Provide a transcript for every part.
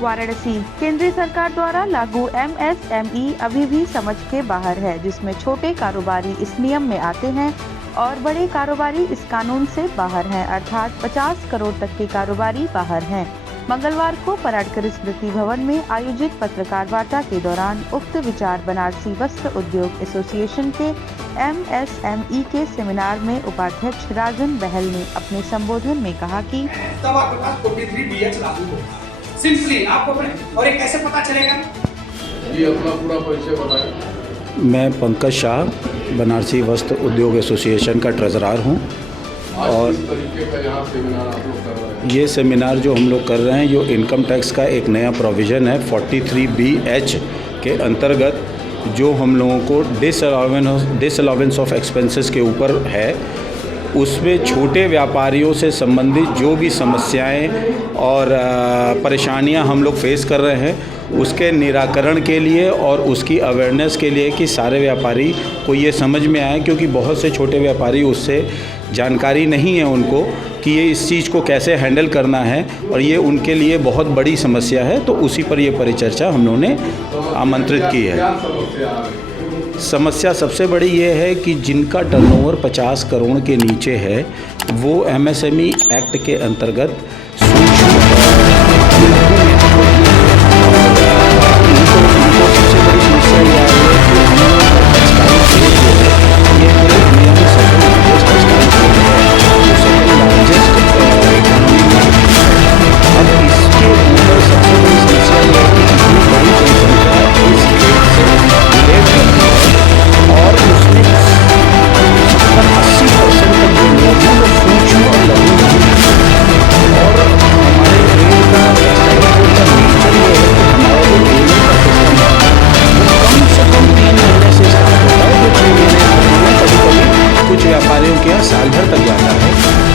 वाराणसी केंद्रीय सरकार द्वारा लागू MSME अभी भी समझ के बाहर है, जिसमें छोटे कारोबारी इस नियम में आते हैं और बड़े कारोबारी इस कानून से बाहर हैं, अर्थात 50 करोड़ तक के कारोबारी बाहर हैं। मंगलवार को पराडकर स्मृति भवन में आयोजित पत्रकार वार्ता के दौरान उक्त विचार बनारसी वस्त्र उद्योग एसोसिएशन के MSME के सेमिनार में उपाध्यक्ष राजन बहल ने अपने संबोधन में कहा कि तब आपके पास 43 BH लागू होगा। सिंपली आपको और ये कैसे पता चलेगा? ये अपना पूरा परिचय बताएं। मैं पंकज शाह बनारसी वस्त्र उद्योग एसोसिएशन का ट्रेजरर हूँ और इस तरीके का यहाँ सेमिनार आप लोग कर रहे हैं। ये सेमिनार जो हम लोग कर रहे हैं, जो इनकम टैक्स का एक नया प्रोविज़न है 43BH के अंतर्गत, जो हम लोगों को डिसअलावेंस ऑफ एक्सपेंसेस के ऊपर है, उसमें छोटे व्यापारियों से संबंधित जो भी समस्याएं और परेशानियां हम लोग फेस कर रहे हैं, उसके निराकरण के लिए और उसकी अवेयरनेस के लिए कि सारे व्यापारी को ये समझ में आए, क्योंकि बहुत से छोटे व्यापारी उससे जानकारी नहीं है उनको कि ये इस चीज़ को कैसे हैंडल करना है और ये उनके लिए बहुत बड़ी समस्या है। तो उसी पर ये परिचर्चा हम लोगों ने आमंत्रित की है। समस्या सबसे बड़ी ये है कि जिनका टर्नओवर 50 करोड़ के नीचे है, वो MSME एक्ट के अंतर्गत सबसे बड़ी समस्या ये आ रही है कि हम लार्जेस्ट इकोनॉमी में, अब इसके ऊपर सबसे बड़ी समस्या ये है कि इतनी बड़ी जनसंख्या इस खेत से रिलेट करती है और उसमें 70-80% तक जो लोग हैं वो सूक्ष्म और लघु और हमारे रेल का नेचर ये है कि हमारा जो रेलवे का सिस्टम है वो कम से कम 3 महीने से स्टार्ट होता है, जो 6 महीने कभी-कभी कुछ व्यापारियों के यहाँ साल भर तक जाता है।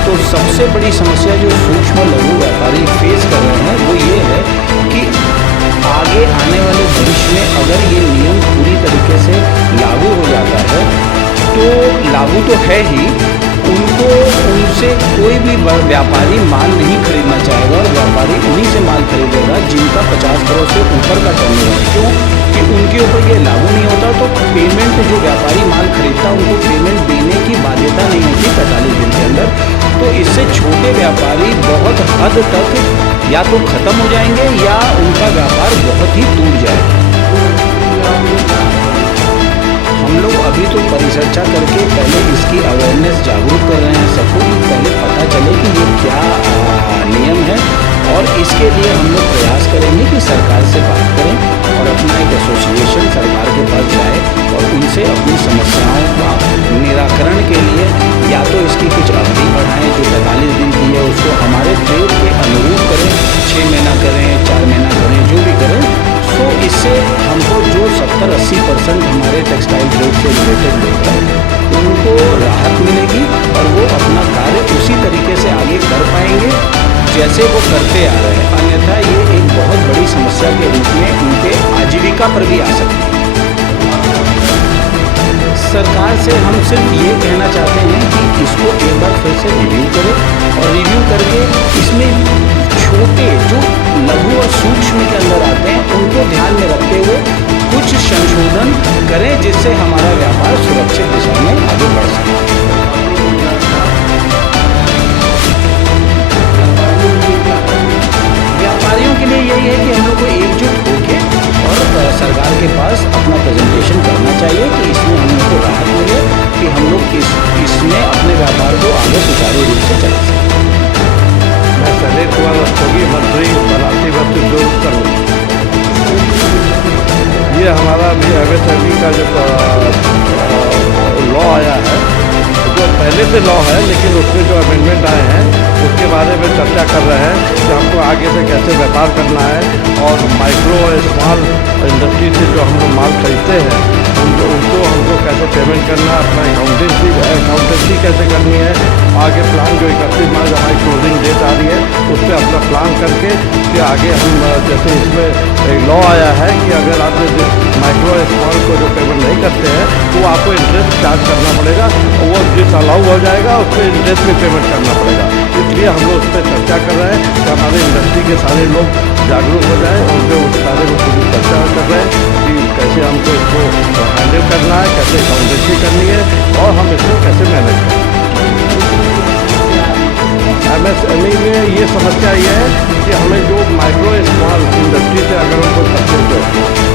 तो सबसे बड़ी समस्या जो सूक्ष्म और लघु व्यापारी फेस कर रहे हैं वो ये है कि आगे आने वाले भविष्य में अगर ये नियम पूरी तरीके से लागू हो जाता है, तो लागू तो है ही, उनसे कोई भी व्यापारी माल नहीं खरीदना चाहेगा और व्यापारी उन्हीं से माल खरीदेगा जिनका 50 करोड़ से ऊपर का टर्नओवर है। क्यों कि उनके ऊपर ये लागू नहीं होता, तो पेमेंट जो व्यापारी माल खरीदता उनको पेमेंट देने की बाध्यता नहीं होती 45 दिन के अंदर। तो इससे छोटे व्यापारी बहुत हद तक या तो ख़त्म हो जाएंगे या उनका व्यापार बहुत ही टूट जाएगा। हम लोग अभी तो परिचर्चा करके पहले इसकी अवेयरनेस जागरूक कर रहे हैं सबको, कि पहले पता चले कि ये क्या नियम है, और इसके लिए हम लोग प्रयास करेंगे कि सरकार से बात करें और अपना एक एसोसिएशन सरकार के पास जाए और उनसे अपनी समस्याओं का निराकरण के लिए या तो इसकी कुछ अवधि बढ़ाएं, जो 45 दिन की है उसको हमारे ट्रेड के अनुरूप करें, 6 महीना करें, 4 महीना करें, जो भी करें। तो इससे हमको जो 70-80% हमारे टेक्सटाइल ट्रेड से रिलेटेड लोग हैं उनको राहत मिलेगी और वो अपना कार्य उसी तरीके से आगे कर पाएंगे जैसे वो करते आ रहे हैं। अन्यथा ये एक बहुत बड़ी समस्या के रूप में उनके आजीविका पर भी आ सकती है। सरकार से हम सिर्फ ये कहना चाहते हैं कि इसको एक बार फिर से रिव्यू करें और रिव्यू करके इसमें छोटे जो लघु और सूक्ष्म के अंदर आते हैं उनको ध्यान में रखते हुए कुछ संशोधन करें, जिससे हमारा व्यापार सुरक्षित दिशा में आगे बढ़ सके। व्यापारियों के लिए यही है कि हम लोग को एकजुट होकर और सरकार के पास अपना प्रेजेंटेशन करना चाहिए कि इसमें हम लोग को राहत मिले, कि हम लोग इसमें अपने व्यापार को आगे सुचारू रूप से चला सकें। मैं शैलेश कुमार रस्तोगी, मंत्री बनारसी वस्त्र उद्योग करूँ। ये हमारा भी MSME का जो लॉ आया है, जो पहले से लॉ है लेकिन उसमें जो अमेंडमेंट आए हैं उसके बारे में चर्चा कर रहे हैं कि हमको आगे से कैसे व्यापार करना है और माइक्रो और स्मॉल इंडस्ट्री से जो हम लोग माल खरीदते हैं उनको हमको कैसे पेमेंट करना है, अपना अकाउंटेंसी कैसे करनी है, आगे प्लान जो 31 मार्च हमारी क्लोजिंग डेट आ रही है उस पर अपना प्लान करके कि आगे हम जैसे इसमें एक लॉ आया है कि अगर आप माइक्रो स्मॉल को जो पेमेंट नहीं करते हैं तो आपको इंटरेस्ट चार्ज करना पड़ेगा, और वो जिस अलाउ हो जाएगा उस पर इंटरेस्ट भी पेमेंट करना पड़ेगा। इसलिए हम लोग उस पर चर्चा कर रहे हैं कि हमारे इंडस्ट्री के सारे लोग जागरूक हो जाएं और उनके उस बारे में पूरी चर्चा कर रहे हैं कि कैसे हमको इसको हैंडल करना है, कैसे अकाउंटेंसी करनी है और हम इसको कैसे मैनेज करें। MSME में ये समस्या ये है कि हमें जो माइक्रो स्मॉल इंडस्ट्री से अगर हमको परचेज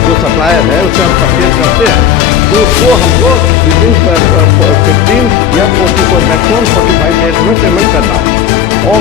जो सप्लायर है उससे हम परचेज करते हैं तो उसको हमको विदिन 15 या 40 मैक्सिमम 45 डेज में पेमेंट करना है। और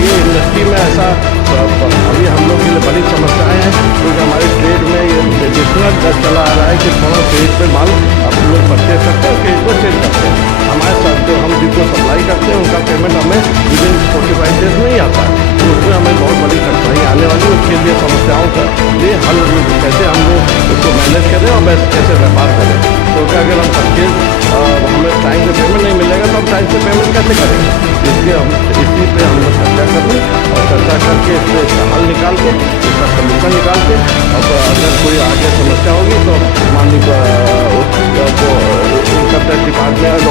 ये इंडस्ट्री में ऐसा अभी हम लोग के लिए बड़ी समस्याएं हैं क्योंकि हमारे ट्रेड में ये ट्रेडिशनल चला आ रहा है कि थोड़ा क्रेडिट पे माल आप लोग परचेज करते हैं, क्रेडिट पर सेल करते हैं। हमारे साथ जो हम जिनको सप्लाई करते हैं उनका पेमेंट हमें विदिन 45 डेज में ही आता है, तो उसमें हमें बहुत बड़ी कठिनाई आने वाली है। उसके लिए समस्याओं का लिए हल कैसे हम लोग उसको मैनेज करें और बस कैसे व्यापार करें, क्योंकि अगर हम परचेज हमें टाइम से पेमेंट नहीं मिलेगा तो हम टाइम से पेमेंट कैसे करेंगे। इसलिए हम इसी पे हम लोग चर्चा कर रहे हैं और चर्चा करके इस पर इसका हल निकाल के इसका सलूशन निकाल के अब अगर कोई आगे समस्या होगी तो माननीय इनकम टैक्स डिपार्टमेंट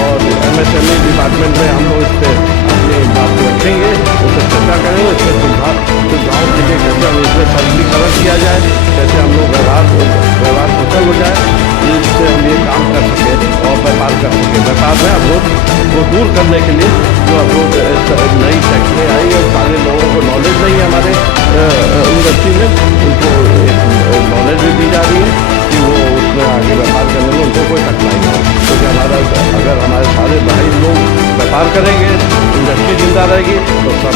और MSME डिपार्टमेंट में हम लोग इस पर अपनी बात रखेंगे, उससे चर्चा करेंगे, इस पर सुविधाओं के लिए कैसे हम इसमें सरलीकरण किया जाए, कैसे हम लोग व्यवहार कुशल हो जाए, जिससे हम ये काम कर सकें और व्यापार कर सकें। व्यापार में अवरोध को दूर करने के लिए जो अवरोध नई टेक्निक आई है, सारे लोगों को नॉलेज नहीं है हमारे इंडस्ट्री में, उनको एक नॉलेज भी दी जा रही है कि वो उसमें आगे व्यापार करने में उनको कोई कठिनाई ना हो। क्योंकि अगर हमारे सारे भाई लोग व्यापार करेंगे, इंडस्ट्री जिंदा रहेगी तो सब